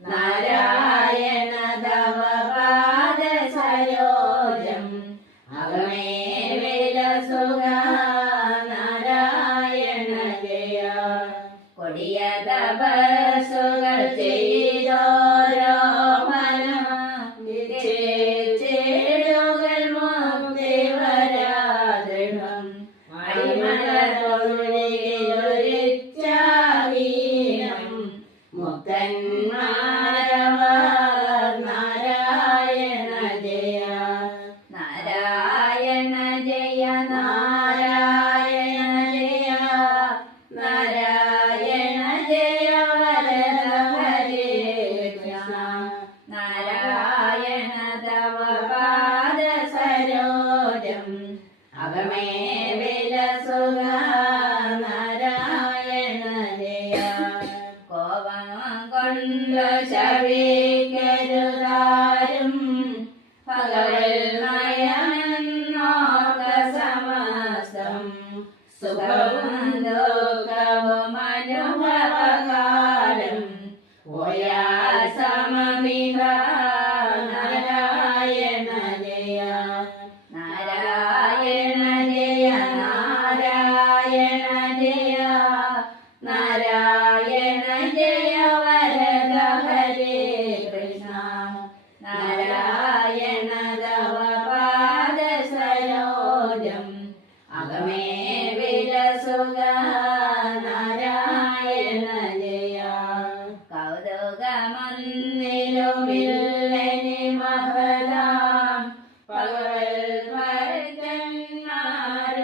നാരായണ തവ പാദസരോജം അകമേ വിലസുക നാരായണ ജയ. കൊടിയ തപസ്സുകൾ ചെയ്തോരോ മനം ചേടുകൾ മുക്തി വരാദൃഢം അടിമലൊരിച്ചാഹീനം മുക്തന്മാരവർ നാരായണ ജയ. നാരായണ ജയ നാരായണ ജയ നാരായണ ജയ വരദ ഹരേ കൃഷ്ണ. നാരായണ തവ പാദസരോജം അകമേ വിലസുക നാരായണ ജയ. കോപം കൊണ്ട് ശവിക്കരുതാരും ഭഗവൽ നയനോർക്ക സമസ്തം സുഖവും ദുഃഖവും അനുഭവകാലം പോയാൽ സമമിക നാരായണ ജയ. നാരായണ ജയ നാരായണ ജയ നാരായണ ജയ വരദ ഹരേ കൃഷ്ണ. നാരായണ തവ പാദസരോജം അകമേ വിലസുക നാരായണ ജയ. കൗതുകമൊന്നിലുമില്ലെനി മഹലാം ഭഗവൽ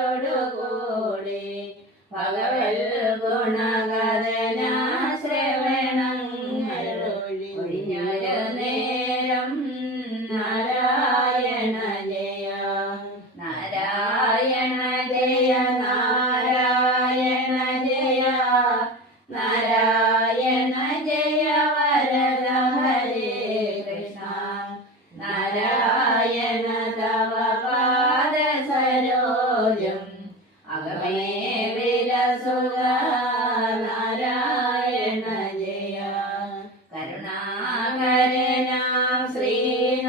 ഭക്തന്മാരോടുകൂടി ഭഗവൽ ഗുണകഥന ശ്രവണങ്ങൾ ഒഴിഞ്ഞൊരു നേരം നാരായണ ജയ. നാരായണ ജയ നാരായണ ജയ നാരായണ ജയ വരദ ഹരേ കൃഷ്ണ. നാരായണ തവ പാദസരോജം അകമേ വിലസുക നാരായണ ജയ. കരുണാകരനാം ശ്രീനാരായണൻ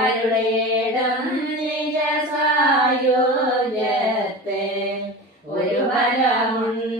അരുളേടം നിജ സായുജ്യത്തെ ഒരു വരമുണ്ട്